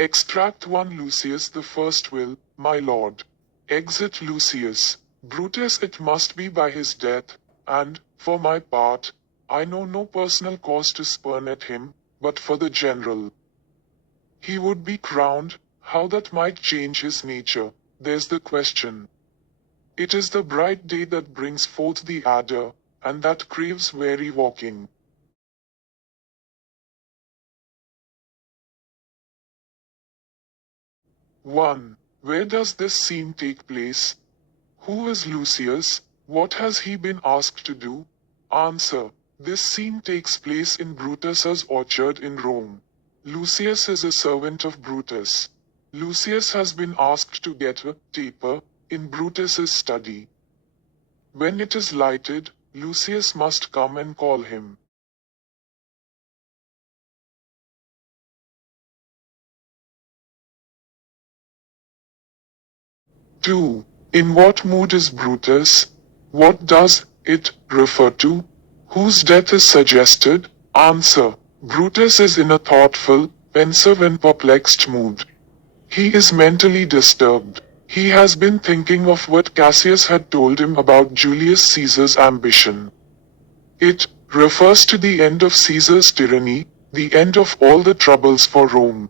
Extract 1 Lucius the first will, my lord. Exit Lucius. Brutus, it must be by his death, and, for my part, I know no personal cause to spurn at him, but for the general. He would be crowned, how that might change his nature, there's the question. It is the bright day that brings forth the adder, and that craves weary walking. One. Where does this scene take place? Who is Lucius? What has he been asked to do? Answer. This scene takes place in Brutus's orchard in Rome. Lucius is a servant of Brutus. Lucius has been asked to get a taper in Brutus's study. When it is lighted, Lucius must come and call him. 2. In what mood is Brutus? What does it refer to? Whose death is suggested? Answer. Brutus is in a thoughtful, pensive and perplexed mood. He is mentally disturbed. He has been thinking of what Cassius had told him about Julius Caesar's ambition. It refers to the end of Caesar's tyranny, the end of all the troubles for Rome.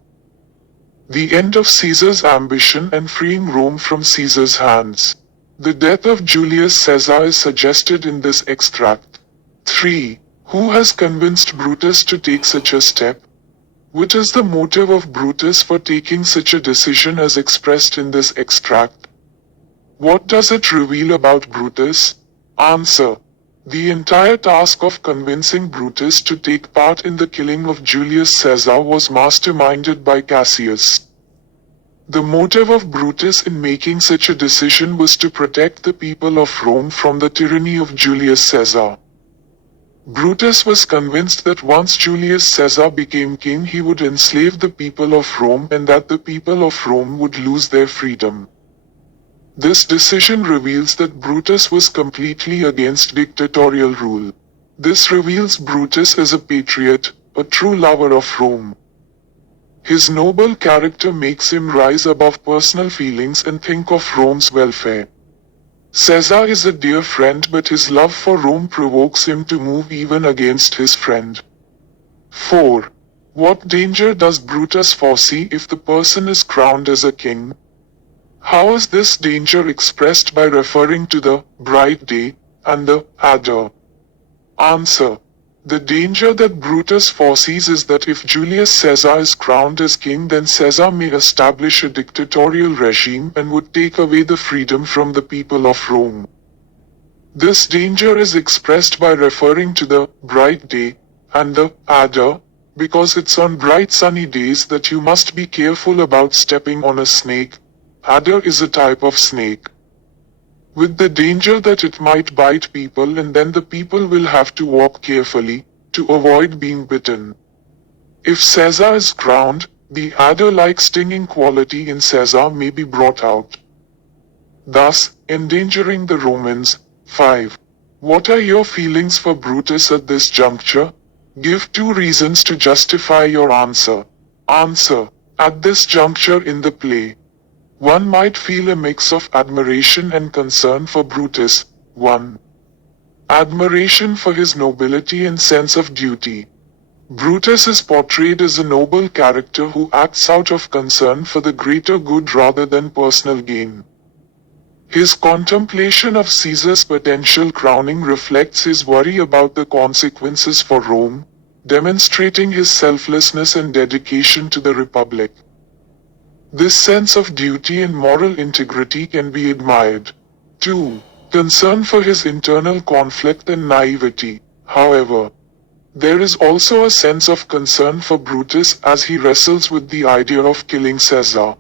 The end of Caesar's ambition and freeing Rome from Caesar's hands. The death of Julius Caesar is suggested in this extract. 3. Who has convinced Brutus to take such a step? What is the motive of Brutus for taking such a decision as expressed in this extract? What does it reveal about Brutus? Answer. The entire task of convincing Brutus to take part in the killing of Julius Caesar was masterminded by Cassius. The motive of Brutus in making such a decision was to protect the people of Rome from the tyranny of Julius Caesar. Brutus was convinced that once Julius Caesar became king, he would enslave the people of Rome and that the people of Rome would lose their freedom. This decision reveals that Brutus was completely against dictatorial rule. This reveals Brutus as a patriot, a true lover of Rome. His noble character makes him rise above personal feelings and think of Rome's welfare. Caesar is a dear friend, but his love for Rome provokes him to move even against his friend. 4. What danger does Brutus foresee if the person is crowned as a king? How is this danger expressed by referring to the bright day and the adder? Answer. The danger that Brutus foresees is that if Julius Caesar is crowned as king, then Caesar may establish a dictatorial regime and would take away the freedom from the people of Rome. This danger is expressed by referring to the bright day and the adder, because it's on bright sunny days that you must be careful about stepping on a snake. Adder is a type of snake. With the danger that it might bite people, and then the people will have to walk carefully to avoid being bitten. If Caesar is crowned, the adder-like stinging quality in Caesar may be brought out, thus endangering the Romans. 5. What are your feelings for Brutus at this juncture? Give 2 reasons to justify your answer. Answer. At this juncture in the play, one might feel a mix of admiration and concern for Brutus. 1. Admiration for his nobility and sense of duty. Brutus is portrayed as a noble character who acts out of concern for the greater good rather than personal gain. His contemplation of Caesar's potential crowning reflects his worry about the consequences for Rome, demonstrating his selflessness and dedication to the Republic. This sense of duty and moral integrity can be admired. 2. Concern for his internal conflict and naivety. However, there is also a sense of concern for Brutus as he wrestles with the idea of killing Caesar.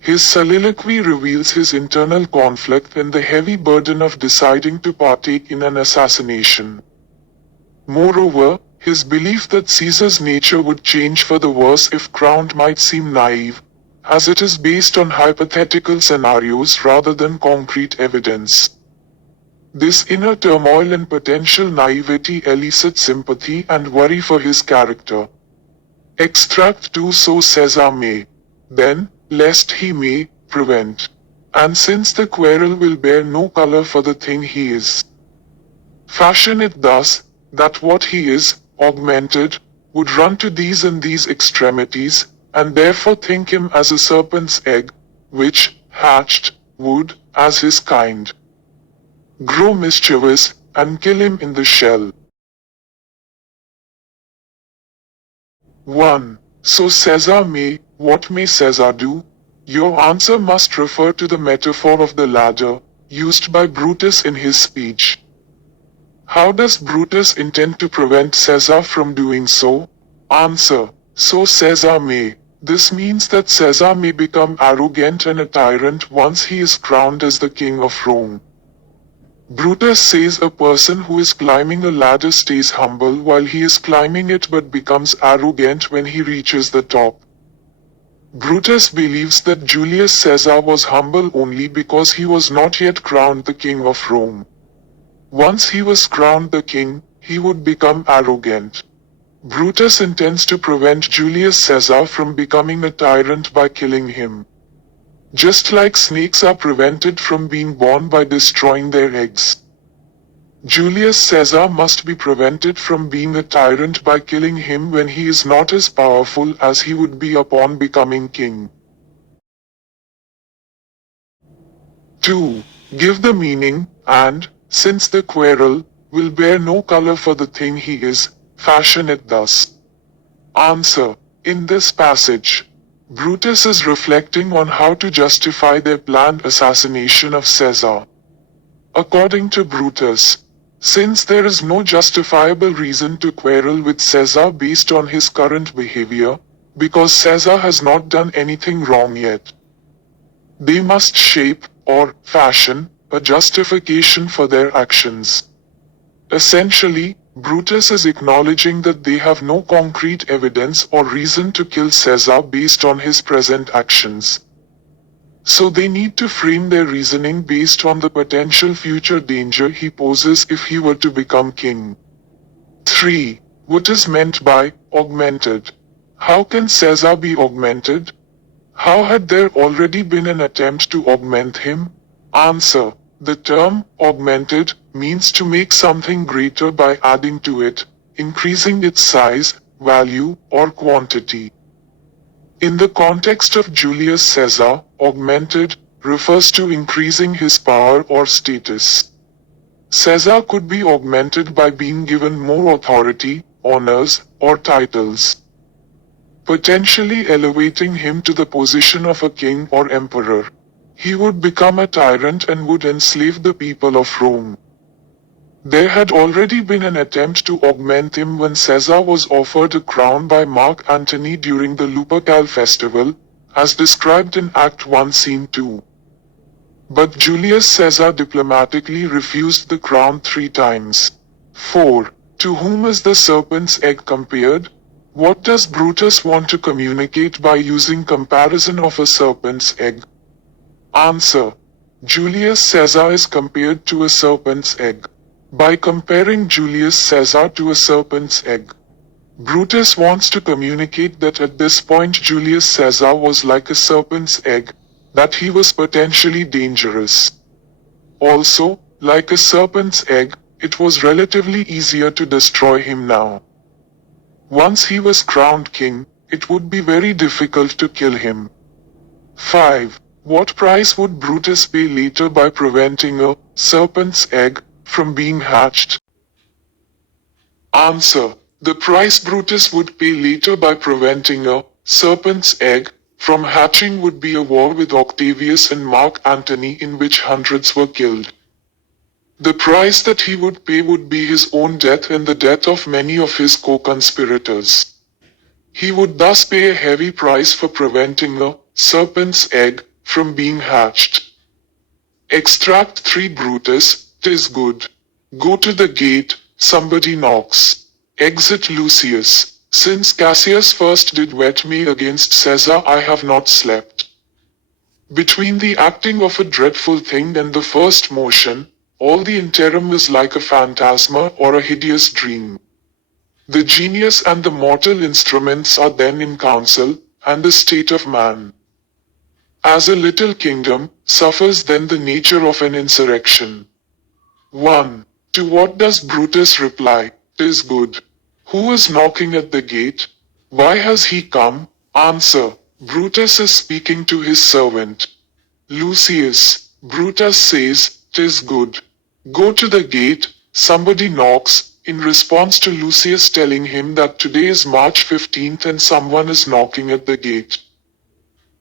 His soliloquy reveals his internal conflict and the heavy burden of deciding to partake in an assassination. Moreover, his belief that Caesar's nature would change for the worse if crowned might seem naive, as it is based on hypothetical scenarios rather than concrete evidence. This inner turmoil and potential naivety elicit sympathy and worry for his character. Extract 2 So Caesar may then, lest he may prevent. And since the quarrel will bear no color for the thing he is, fashion it thus, that what he is, augmented, would run to these and these extremities, and therefore think him as a serpent's egg, which, hatched, would, as his kind, grow mischievous, and kill him in the shell. 1. So Caesar may, what may Caesar do? Your answer must refer to the metaphor of the ladder, used by Brutus in his speech. How does Brutus intend to prevent Caesar from doing so? Answer. So Caesar may. This means that Caesar may become arrogant and a tyrant once he is crowned as the king of Rome. Brutus says a person who is climbing a ladder stays humble while he is climbing it but becomes arrogant when he reaches the top. Brutus believes that Julius Caesar was humble only because he was not yet crowned the king of Rome. Once he was crowned the king, he would become arrogant. Brutus intends to prevent Julius Caesar from becoming a tyrant by killing him. Just like snakes are prevented from being born by destroying their eggs, Julius Caesar must be prevented from being a tyrant by killing him when he is not as powerful as he would be upon becoming king. 2. Give the meaning, and, since the quarrel, will bear no color for the thing he is, fashion it thus. Answer. In this passage, Brutus is reflecting on how to justify their planned assassination of Caesar. According to Brutus, since there is no justifiable reason to quarrel with Caesar based on his current behavior, because Caesar has not done anything wrong yet, they must shape, or fashion, a justification for their actions. Essentially, Brutus is acknowledging that they have no concrete evidence or reason to kill Caesar based on his present actions. So they need to frame their reasoning based on the potential future danger he poses if he were to become king. 3. What is meant by augmented? How can Caesar be augmented? How had there already been an attempt to augment him? Answer. The term augmented means to make something greater by adding to it, increasing its size, value, or quantity. In the context of Julius Caesar, augmented refers to increasing his power or status. Caesar could be augmented by being given more authority, honors, or titles, potentially elevating him to the position of a king or emperor. He would become a tyrant and would enslave the people of Rome. There had already been an attempt to augment him when Caesar was offered a crown by Mark Antony during the Lupercal festival, as described in Act 1 Scene 2. But Julius Caesar diplomatically refused the crown 3 times. 4. To whom is the serpent's egg compared? What does Brutus want to communicate by using comparison of a serpent's egg? Answer. Julius Caesar is compared to a serpent's egg. By comparing Julius Caesar to a serpent's egg, Brutus wants to communicate that at this point Julius Caesar was like a serpent's egg, that he was potentially dangerous. Also, like a serpent's egg, it was relatively easier to destroy him now. Once he was crowned king, it would be very difficult to kill him. 5. What price would Brutus pay later by preventing a serpent's egg from being hatched? Answer. The price Brutus would pay later by preventing a serpent's egg from hatching would be a war with Octavius and Mark Antony in which hundreds were killed. The price that he would pay would be his own death and the death of many of his co-conspirators. He would thus pay a heavy price for preventing a serpent's egg from being hatched. Extract 3 Brutus, 'tis good. Go to the gate, somebody knocks. Exit Lucius. Since Cassius first did wet me against Caesar I have not slept. Between the acting of a dreadful thing and the first motion, all the interim is like a phantasma or a hideous dream. The genius and the mortal instruments are then in council, and the state of man. As a little kingdom, suffers then the nature of an insurrection. 1. To what does Brutus reply? "'Tis good. Who is knocking at the gate? Why has he come?" Answer. Brutus is speaking to his servant, Lucius. Brutus says, "'Tis good. Go to the gate." Somebody knocks, in response to Lucius telling him that today is March 15th and someone is knocking at the gate.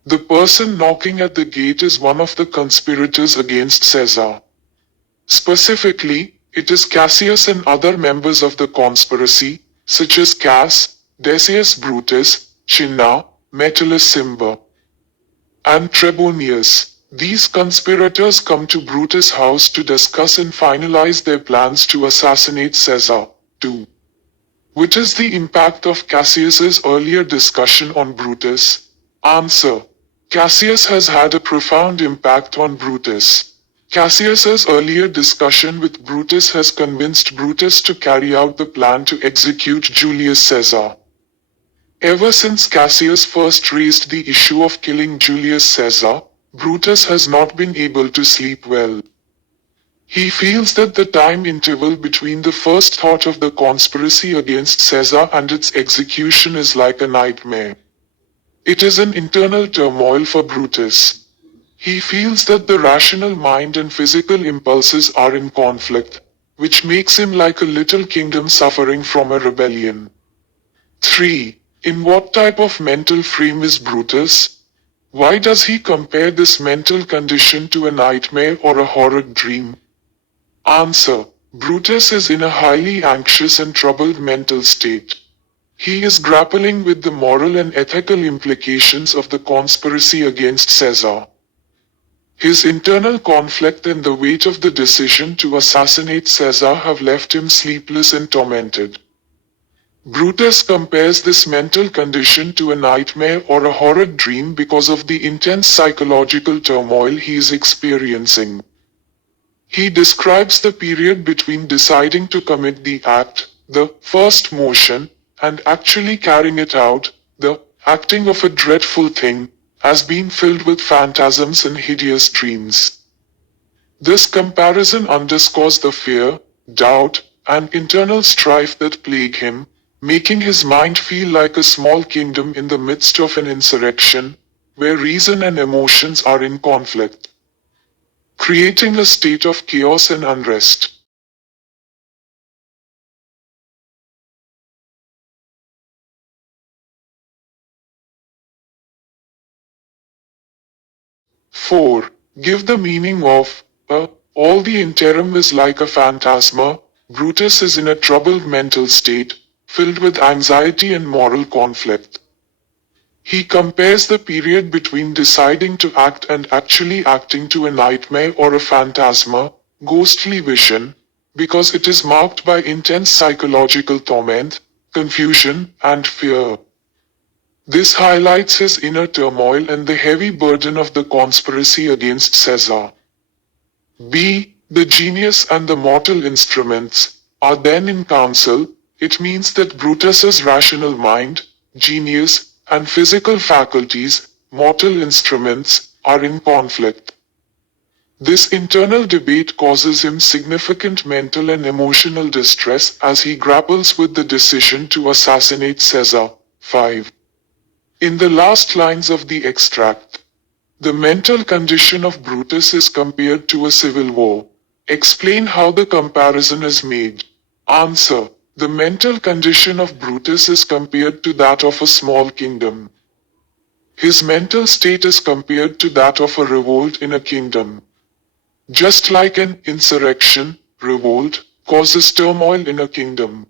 The person knocking at the gate is one of the conspirators against Caesar. Specifically, it is Cassius and other members of the conspiracy, such as Cass, Decius Brutus, Cinna, Metellus Cimber, and Trebonius. These conspirators come to Brutus' house to discuss and finalize their plans to assassinate Caesar. 2. What is the impact of Cassius's earlier discussion on Brutus? Answer. Cassius has had a profound impact on Brutus. Cassius's earlier discussion with Brutus has convinced Brutus to carry out the plan to execute Julius Caesar. Ever since Cassius first raised the issue of killing Julius Caesar, Brutus has not been able to sleep well. He feels that the time interval between the first thought of the conspiracy against Caesar and its execution is like a nightmare. It is an internal turmoil for Brutus. He feels that the rational mind and physical impulses are in conflict, which makes him like a little kingdom suffering from a rebellion. 3. In what type of mental frame is Brutus? Why does he compare this mental condition to a nightmare or a horrid dream? Answer. Brutus is in a highly anxious and troubled mental state. He is grappling with the moral and ethical implications of the conspiracy against Caesar. His internal conflict and the weight of the decision to assassinate Caesar have left him sleepless and tormented. Brutus compares this mental condition to a nightmare or a horrid dream because of the intense psychological turmoil he is experiencing. He describes the period between deciding to commit the act, the first motion, and actually carrying it out, the acting of a dreadful thing, as being filled with phantasms and hideous dreams. This comparison underscores the fear, doubt, and internal strife that plague him, making his mind feel like a small kingdom in the midst of an insurrection, where reason and emotions are in conflict, creating a state of chaos and unrest. Four. Give the meaning of all the interim is like a phantasma. Brutus is in a troubled mental state, filled with anxiety and moral conflict. He compares the period between deciding to act and actually acting to a nightmare or a phantasma, ghostly vision, because it is marked by intense psychological torment, confusion, and fear. This highlights his inner turmoil and the heavy burden of the conspiracy against Caesar. B. The genius and the mortal instruments are then in council. It means that Brutus's rational mind, genius, and physical faculties, mortal instruments, are in conflict. This internal debate causes him significant mental and emotional distress as he grapples with the decision to assassinate Caesar. 5. In the last lines of the extract, the mental condition of Brutus is compared to a civil war. Explain how the comparison is made. Answer. The mental condition of Brutus is compared to that of a small kingdom. His mental state is compared to that of a revolt in a kingdom. Just like an insurrection, revolt causes turmoil in a kingdom.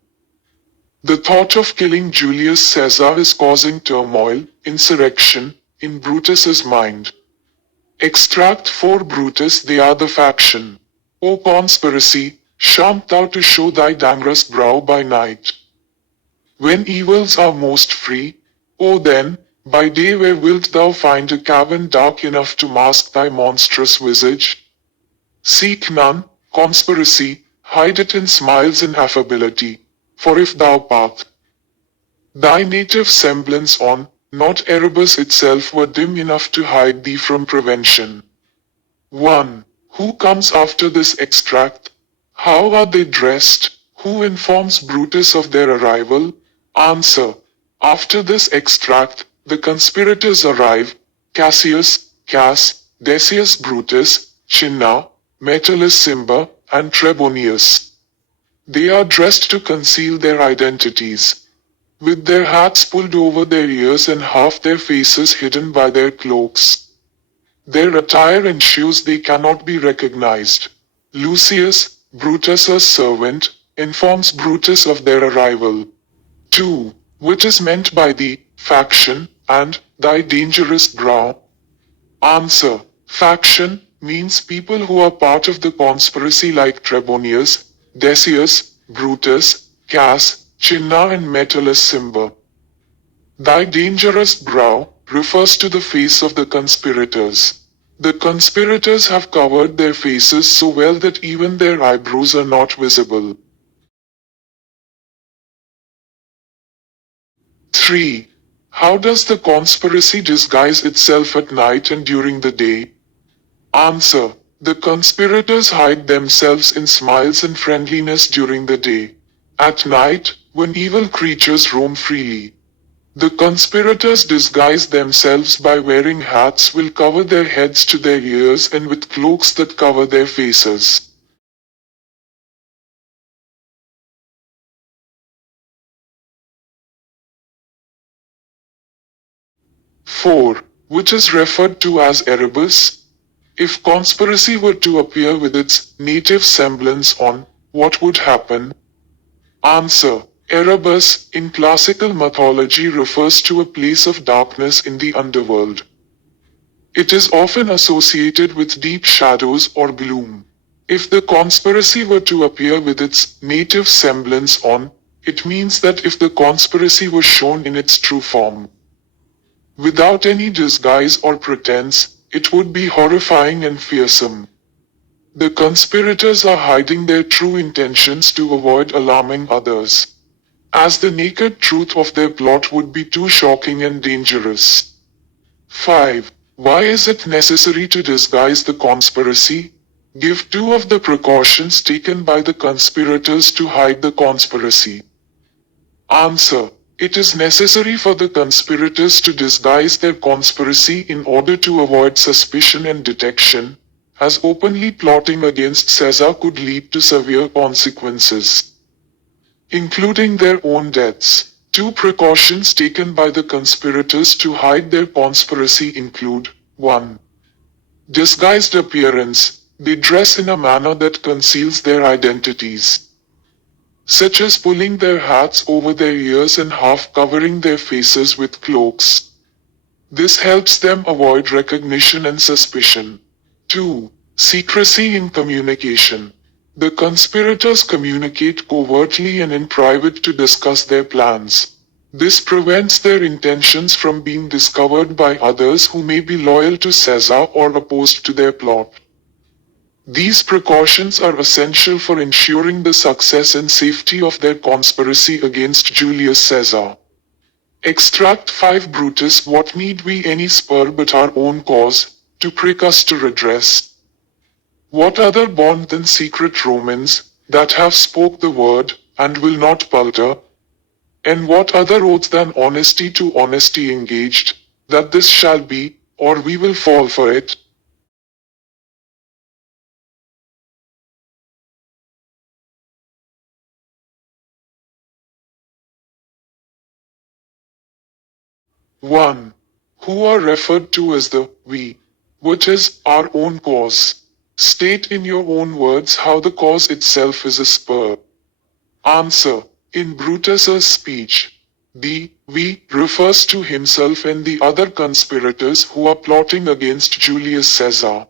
The thought of killing Julius Caesar is causing turmoil, insurrection, in Brutus's mind. Extract 4. Brutus, they are the faction. O conspiracy, sham'st thou to show thy dangerous brow by night? When evils are most free, O then, by day where wilt thou find a cavern dark enough to mask thy monstrous visage? Seek none, conspiracy, hide it in smiles and affability, for if thou part thy native semblance on, not Erebus itself, were dim enough to hide thee from prevention. 1. Who comes after this extract? How are they dressed? Who informs Brutus of their arrival? Answer. After this extract, the conspirators arrive: Cassius, Cass, Decius Brutus, Cinna, Metellus Cimber, and Trebonius. They are dressed to conceal their identities, with their hats pulled over their ears and half their faces hidden by their cloaks. Their attire ensures they cannot be recognized. Lucius, Brutus's servant, informs Brutus of their arrival. 2. What is meant by the faction and thy dangerous brow? Answer. Faction means people who are part of the conspiracy, like Trebonius, Decius, Brutus, Cass, Cinna, and Metellus Cimber. Thy dangerous brow refers to the face of the conspirators. The conspirators have covered their faces so well that even their eyebrows are not visible. 3. How does the conspiracy disguise itself at night and during the day? Answer. The conspirators hide themselves in smiles and friendliness during the day. At night, when evil creatures roam freely, the conspirators disguise themselves by wearing hats will cover their heads to their ears and with cloaks that cover their faces. Four. Which is referred to as Erebus? If conspiracy were to appear with its native semblance on, what would happen? Answer. Erebus, in classical mythology, refers to a place of darkness in the underworld. It is often associated with deep shadows or gloom. If the conspiracy were to appear with its native semblance on, it means that if the conspiracy was shown in its true form, without any disguise or pretense, it would be horrifying and fearsome. The conspirators are hiding their true intentions to avoid alarming others, as the naked truth of their plot would be too shocking and dangerous. 5. Why is it necessary to disguise the conspiracy? Give 2 of the precautions taken by the conspirators to hide the conspiracy. Answer. It is necessary for the conspirators to disguise their conspiracy in order to avoid suspicion and detection, as openly plotting against Caesar could lead to severe consequences, including their own deaths. 2 precautions taken by the conspirators to hide their conspiracy include: 1. Disguised appearance. They dress in a manner that conceals their identities, such as pulling their hats over their ears and half covering their faces with cloaks. This helps them avoid recognition and suspicion. 2. Secrecy in communication. The conspirators communicate covertly and in private to discuss their plans. This prevents their intentions from being discovered by others who may be loyal to Caesar or opposed to their plot. These precautions are essential for ensuring the success and safety of their conspiracy against Julius Caesar. Extract 5. Brutus. What need we any spur but our own cause, to prick us to redress? What other bond than secret Romans, that have spoke the word, and will not palter? And what other oath than honesty to honesty engaged, that this shall be, or we will fall for it? One. Who are referred to as the we, which is our own cause. State in your own words how the cause itself is a spur. Answer. In Brutus's speech, the we refers to himself and the other conspirators who are plotting against Julius Caesar.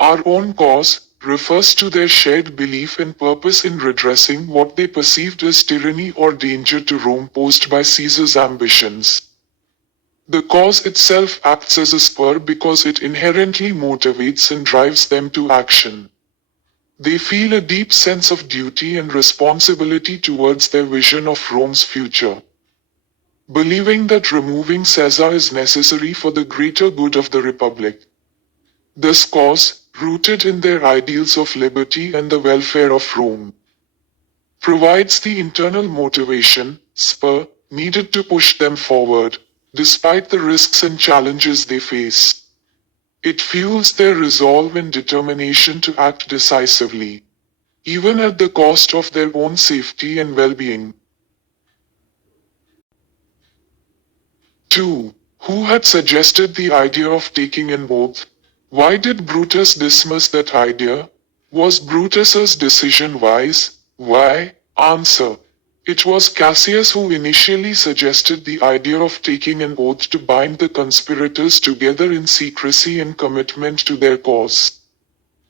Our own cause refers to their shared belief and purpose in redressing what they perceived as tyranny or danger to Rome posed by Caesar's ambitions. The cause itself acts as a spur because it inherently motivates and drives them to action. They feel a deep sense of duty and responsibility towards their vision of Rome's future. believing that removing Caesar is necessary for the greater good of the Republic. This cause, rooted in their ideals of liberty and the welfare of Rome, provides the internal motivation, spur, needed to push them forward, despite the risks and challenges they face. It fuels their resolve and determination to act decisively, even at the cost of their own safety and well-being. 2. Who had suggested the idea of taking an oath? Why did Brutus dismiss that idea? Was Brutus's decision wise? Why? Answer. It was Cassius who initially suggested the idea of taking an oath to bind the conspirators together in secrecy and commitment to their cause.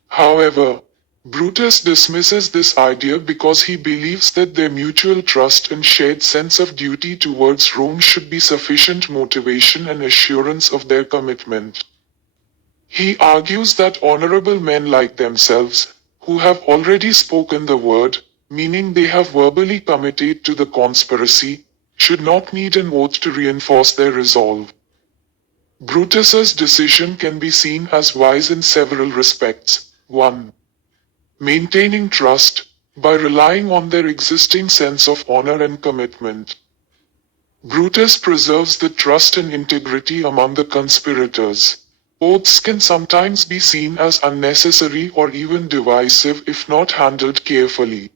However, Brutus dismisses this idea because he believes that their mutual trust and shared sense of duty towards Rome should be sufficient motivation and assurance of their commitment. He argues that honorable men like themselves, who have already spoken the word, meaning they have verbally committed to the conspiracy, should not need an oath to reinforce their resolve. Brutus's decision can be seen as wise in several respects. 1. Maintaining trust, by relying on their existing sense of honor and commitment. Brutus preserves the trust and integrity among the conspirators. Oaths can sometimes be seen as unnecessary or even divisive if not handled carefully.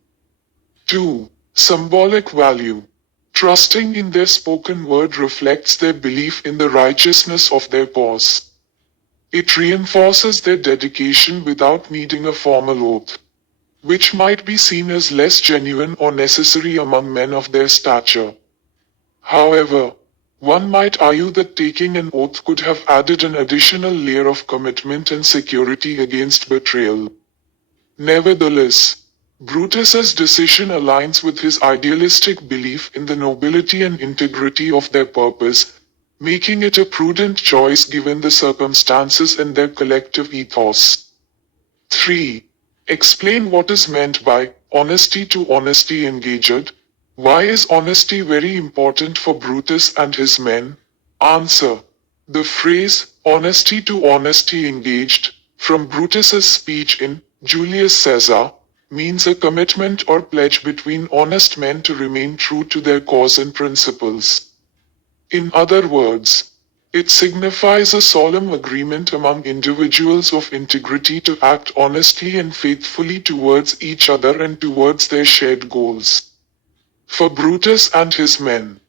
2. Symbolic value. Trusting in their spoken word reflects their belief in the righteousness of their cause. It reinforces their dedication without needing a formal oath, which might be seen as less genuine or necessary among men of their stature. However, one might argue that taking an oath could have added an additional layer of commitment and security against betrayal. Nevertheless, Brutus's decision aligns with his idealistic belief in the nobility and integrity of their purpose, making it a prudent choice given the circumstances and their collective ethos. 3. Explain what is meant by honesty to honesty engaged. Why is honesty very important for Brutus and his men? Answer. The phrase honesty to honesty engaged, from Brutus's speech in Julius Caesar, means a commitment or pledge between honest men to remain true to their cause and principles. In other words, it signifies a solemn agreement among individuals of integrity to act honestly and faithfully towards each other and towards their shared goals. For Brutus and his men,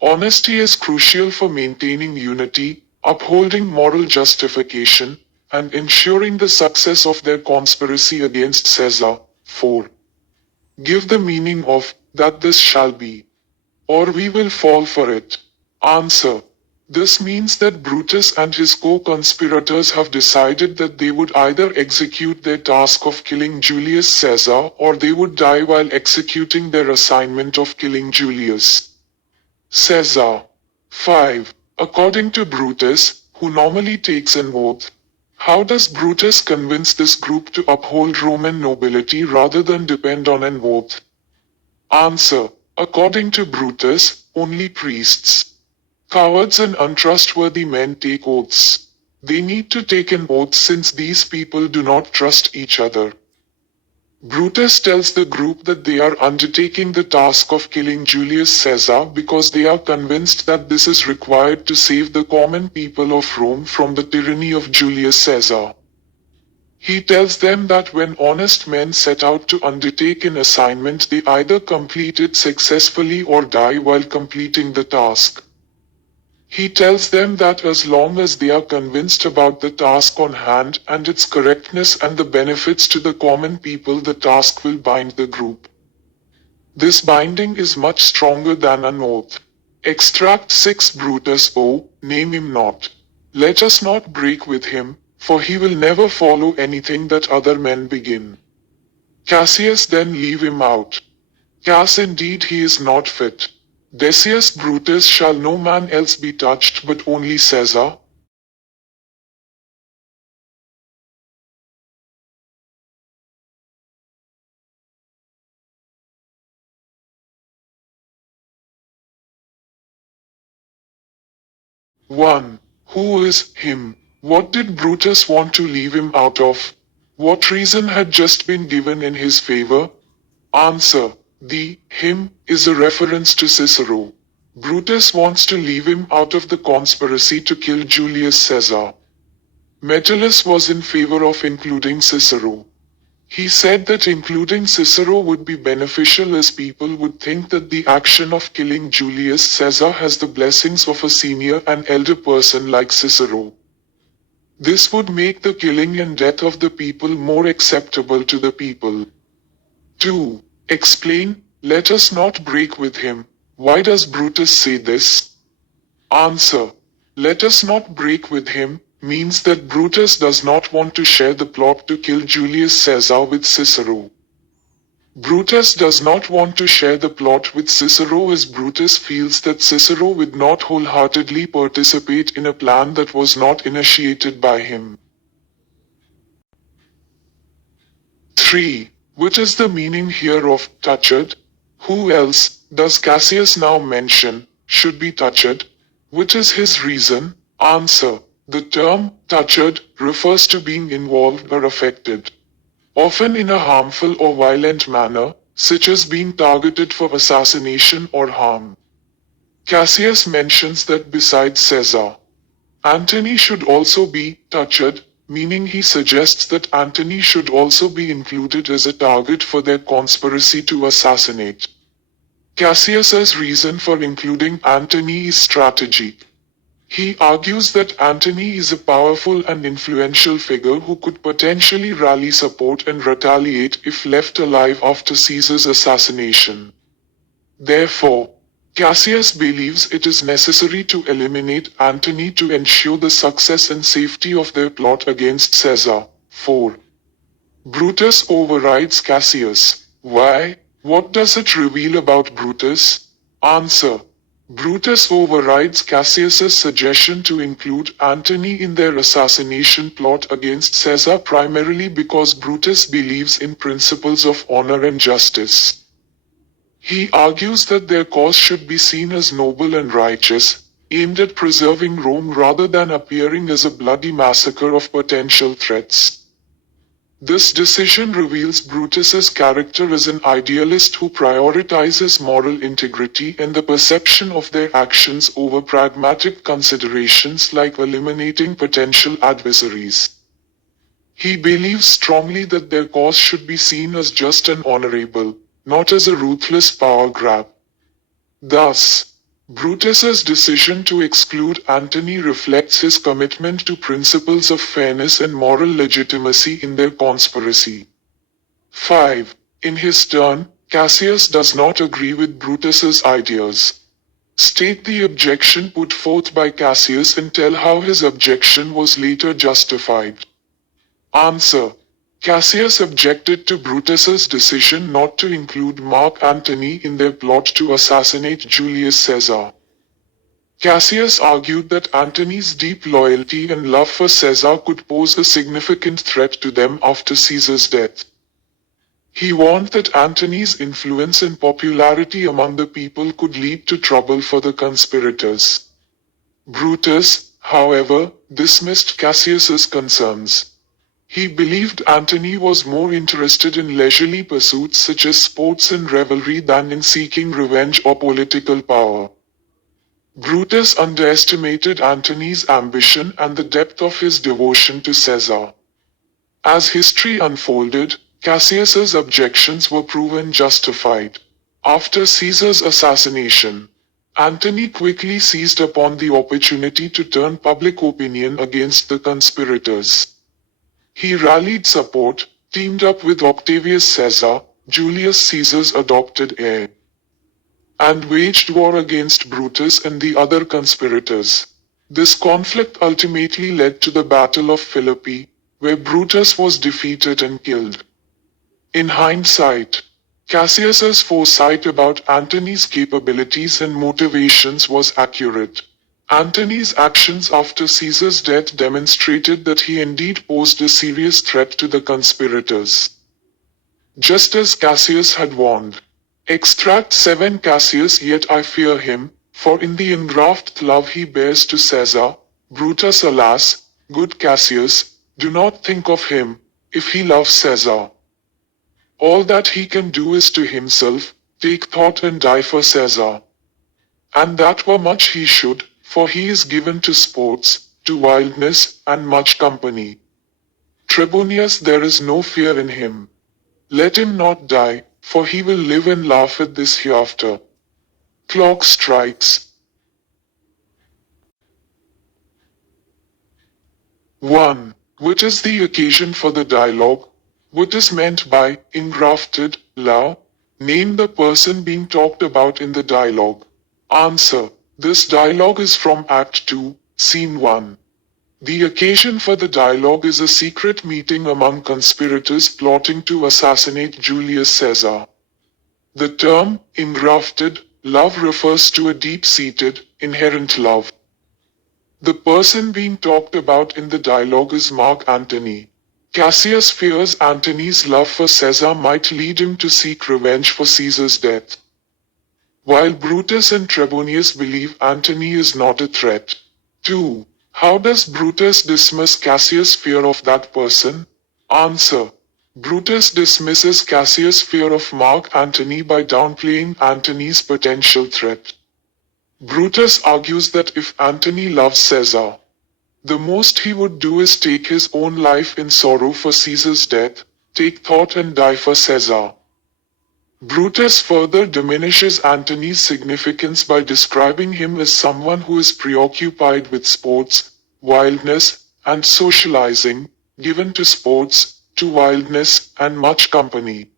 honesty is crucial for maintaining unity, upholding moral justification, and ensuring the success of their conspiracy against Caesar. 4. Give the meaning of that this shall be, or we will fall for it. Answer. This means that Brutus and his co-conspirators have decided that they would either execute their task of killing Julius Caesar or they would die while executing their assignment of killing Julius Caesar. 5. According to Brutus, who normally takes an oath, how does Brutus convince this group to uphold Roman nobility rather than depend on an oath? Answer. According to Brutus, only priests, cowards and untrustworthy men take oaths. They need to take an oath since these people do not trust each other. Brutus tells the group that they are undertaking the task of killing Julius Caesar because they are convinced that this is required to save the common people of Rome from the tyranny of Julius Caesar. He tells them that when honest men set out to undertake an assignment, they either complete it successfully or die while completing the task. He tells them that as long as they are convinced about the task on hand and its correctness and the benefits to the common people, the task will bind the group. This binding is much stronger than an oath. Extract 6 Brutus O, name him not. Let us not break with him, for he will never follow anything that other men begin. Cassius then leave him out. Cass indeed he is not fit. Decius Brutus shall no man else be touched but only Caesar, 1. Who is him? What did Brutus want to leave him out of? What reason had just been given in his favor? Answer. The him is a reference to Cicero. Brutus wants to leave him out of the conspiracy to kill Julius Caesar. Metellus was in favor of including Cicero. He said that including Cicero would be beneficial as people would think that the action of killing Julius Caesar has the blessings of a senior and elder person like Cicero. This would make the killing and death of the people more acceptable to the people. 2. Explain, let us not break with him. Why does Brutus say this? Answer. Let us not break with him means that Brutus does not want to share the plot to kill Julius Caesar with Cicero. Brutus does not want to share the plot with Cicero as Brutus feels that Cicero would not wholeheartedly participate in a plan that was not initiated by him. 3. What is the meaning here of touched? Who else does Cassius now mention should be touched? What is his reason? Answer. The term touched refers to being involved or affected, often in a harmful or violent manner, such as being targeted for assassination or harm. Cassius mentions that besides Caesar, Antony should also be touched, meaning he suggests that Antony should also be included as a target for their conspiracy to assassinate. Cassius's reason for including Antony is strategic. He argues that Antony is a powerful and influential figure who could potentially rally support and retaliate if left alive after Caesar's assassination. Therefore, Cassius believes it is necessary to eliminate Antony to ensure the success and safety of their plot against Caesar. 4. Brutus overrides Cassius. Why? What does it reveal about Brutus? Answer. Brutus overrides Cassius's suggestion to include Antony in their assassination plot against Caesar primarily because Brutus believes in principles of honor and justice. He argues that their cause should be seen as noble and righteous, aimed at preserving Rome rather than appearing as a bloody massacre of potential threats. This decision reveals Brutus's character as an idealist who prioritizes moral integrity and the perception of their actions over pragmatic considerations like eliminating potential adversaries. He believes strongly that their cause should be seen as just and honorable, not as a ruthless power grab. Thus, Brutus's decision to exclude Antony reflects his commitment to principles of fairness and moral legitimacy in their conspiracy. 5. In his turn, Cassius does not agree with Brutus's ideas. State the objection put forth by Cassius and tell how his objection was later justified. Answer. Cassius objected to Brutus's decision not to include Mark Antony in their plot to assassinate Julius Caesar. Cassius argued that Antony's deep loyalty and love for Caesar could pose a significant threat to them after Caesar's death. He warned that Antony's influence and popularity among the people could lead to trouble for the conspirators. Brutus, however, dismissed Cassius's concerns. He believed Antony was more interested in leisurely pursuits such as sports and revelry than in seeking revenge or political power. Brutus underestimated Antony's ambition and the depth of his devotion to Caesar. As history unfolded, Cassius's objections were proven justified. After Caesar's assassination, Antony quickly seized upon the opportunity to turn public opinion against the conspirators. He rallied support, teamed up with Octavius Caesar, Julius Caesar's adopted heir, and waged war against Brutus and the other conspirators. This conflict ultimately led to the Battle of Philippi, where Brutus was defeated and killed. In hindsight, Cassius's foresight about Antony's capabilities and motivations was accurate. Antony's actions after Caesar's death demonstrated that he indeed posed a serious threat to the conspirators. Just as Cassius had warned. Extract 7 Cassius, yet I fear him, For in the engrafted love he bears to Caesar, Brutus, alas, good Cassius, do not think of him, if he loves Caesar. All that he can do is to himself, take thought and die for Caesar. And that were much he should, for he is given to sports, to wildness, and much company. Trebonius, there is no fear in him. Let him not die, for he will live and laugh at this hereafter. Clock strikes. 1. What is the occasion for the dialogue? What is meant by engrafted love? Name the person being talked about in the dialogue. Answer. This dialogue is from Act 2, Scene 1. The occasion for the dialogue is a secret meeting among conspirators plotting to assassinate Julius Caesar. The term engrafted love refers to a deep-seated, inherent love. The person being talked about in the dialogue is Mark Antony. Cassius fears Antony's love for Caesar might lead him to seek revenge for Caesar's death, while Brutus and Trebonius believe Antony is not a threat. 2. How does Brutus dismiss Cassius' fear of that person? Answer. Brutus dismisses Cassius' fear of Mark Antony by downplaying Antony's potential threat. Brutus argues that if Antony loves Caesar, the most he would do is take his own life in sorrow for Caesar's death, take thought and die for Caesar. Brutus further diminishes Antony's significance by describing him as someone who is preoccupied with sports, wildness, and socializing, given to sports, to wildness, and much company,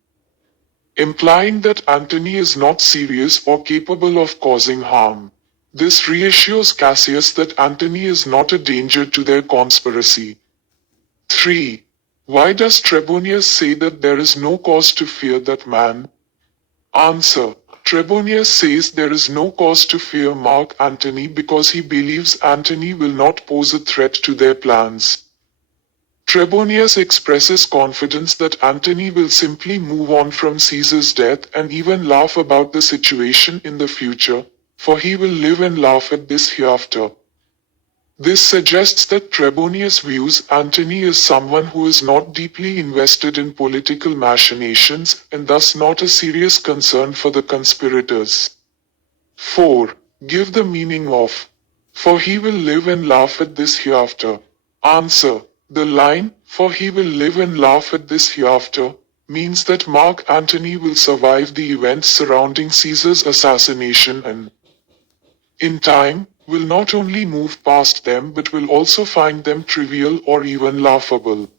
implying that Antony is not serious or capable of causing harm. This reassures Cassius that Antony is not a danger to their conspiracy. 3. Why does Trebonius say that there is no cause to fear that man? Answer. Trebonius says there is no cause to fear Mark Antony because he believes Antony will not pose a threat to their plans. Trebonius expresses confidence that Antony will simply move on from Caesar's death and even laugh about the situation in the future, for he will live and laugh at this hereafter. This suggests that Trebonius views Antony as someone who is not deeply invested in political machinations and thus not a serious concern for the conspirators. 4. Give the meaning of, for he will live and laugh at this hereafter. Answer. The line, for he will live and laugh at this hereafter, means that Mark Antony will survive the events surrounding Caesar's assassination and, in time, will not only move past them but will also find them trivial or even laughable.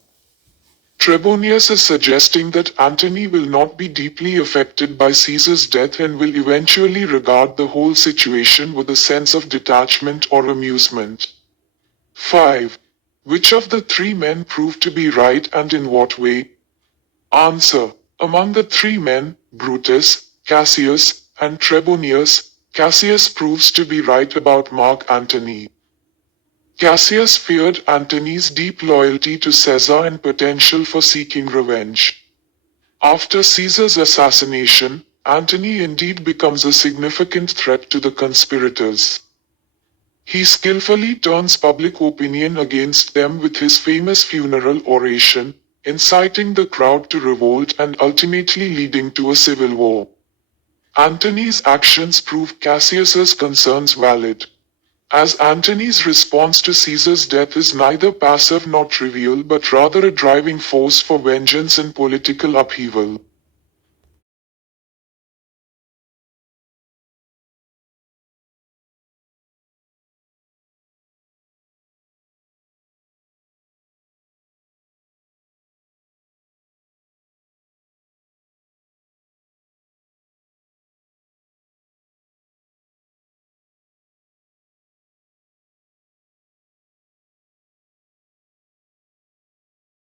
Trebonius is suggesting that Antony will not be deeply affected by Caesar's death and will eventually regard the whole situation with a sense of detachment or amusement. 5. Which of the three men proved to be right and in what way? Answer. Among the three men, Brutus, Cassius, and Trebonius, Cassius proves to be right about Mark Antony. Cassius feared Antony's deep loyalty to Caesar and potential for seeking revenge. After Caesar's assassination, Antony indeed becomes a significant threat to the conspirators. He skillfully turns public opinion against them with his famous funeral oration, inciting the crowd to revolt and ultimately leading to a civil war. Antony's actions prove Cassius's concerns valid, as Antony's response to Caesar's death is neither passive nor trivial but rather a driving force for vengeance and political upheaval.